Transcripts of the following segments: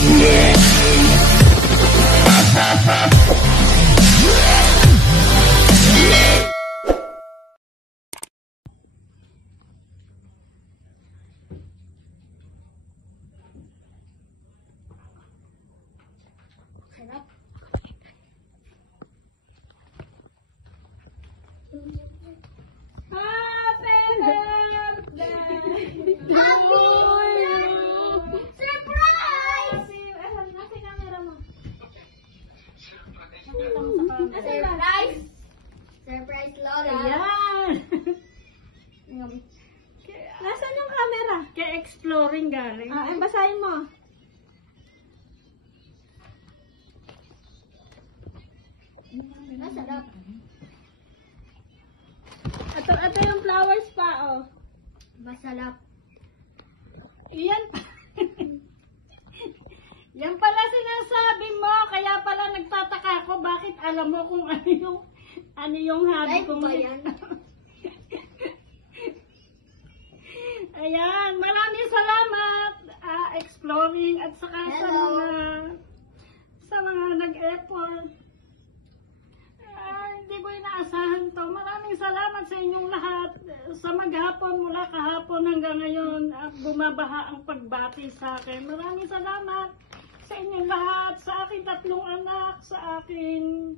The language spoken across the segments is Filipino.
Sarap. Happy birthday! Surprise! Nasa camera mo. Surprise! Surprise, Lola. Ayan! Nasaan yung camera? Kaya exploring galing. Basahin mo. Masarap. Ito yung flowers pa, oh. Masarap. Yan. Yan pala sinasabi mo. Kaya pala nagtataka ako bakit alam mo kung ano yung hobby Live kong ba yan? Ayan, maraming salamat. Exploring at saka sa mga nag-effort. Hindi ko inaasahan to. Maraming salamat sa inyong lahat. Sa maghapon, mula kahapon hanggang ngayon, bumabaha ang pagbati sa akin. Maraming salamat sa inyong lahat, sa aking 3 anak, sa aking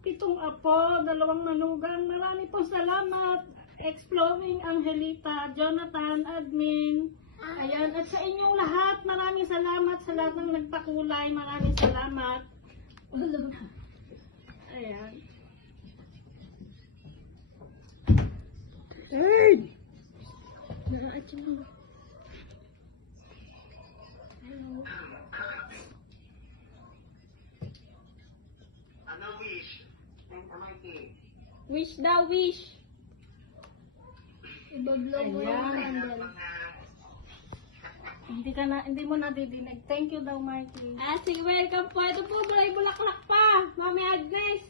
7 apo, 2 manugang. Maraming po salamat. Exploring Angelita, Jonathan, admin. Ayan, at sa inyong lahat, maraming salamat sa lahat ng nagpakulay. Maraming salamat. Ayan. Third! Hello. Ano wish? Wish daw, wish. Ibablow mo yung Ayan. candle. Hindi mo nadidinig. Thank you daw, Mikey. Sige, welcome po. Ito po, may bulaklak pa. Mami Agnes.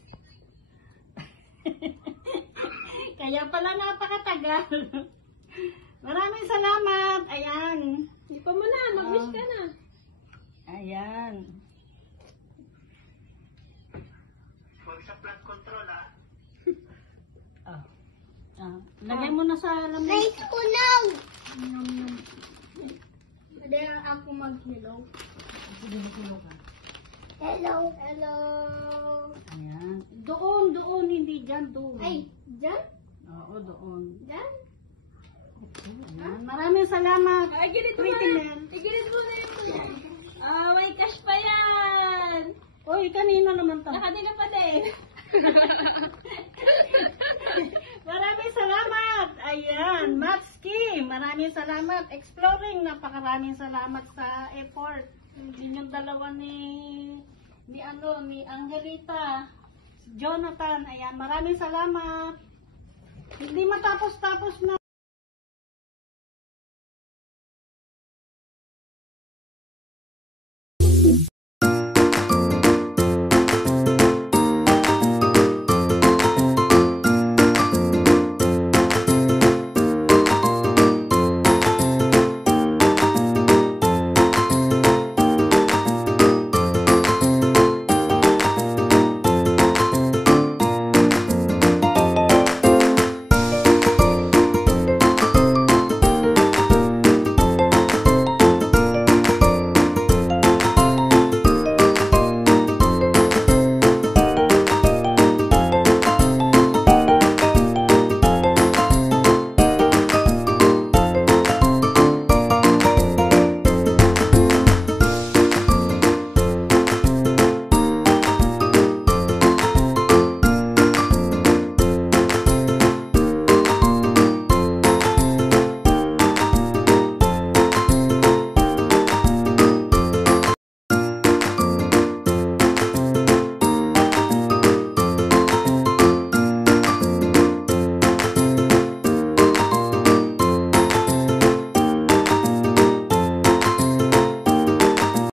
Kaya pala napakatagal. Maraming salamat. Ayan. Hindi pa mo na. Mag-wish ka na. Ayan. Huwag sa flood control Lagay mo na sa lamesa. May tunaw! Pwede ako mag-hello. Hello. Hello. Ayan. Doon. Hindi dyan. Doon. Ay, dyan? Oo, doon. Dyan? Ayan. Maraming salamat. Ay, ginit mo Pretty na. man. Iginit mo na yung may cash pa yan. Uy, kanino naman to? Nakadila pa din. Maraming salamat. Ayan. Matski. Maraming salamat. Exploring. Napakaraming salamat sa effort. Yung dalawa ni Angelita. Jonathan. Ayan. Maraming salamat. Hindi matapos-tapos na.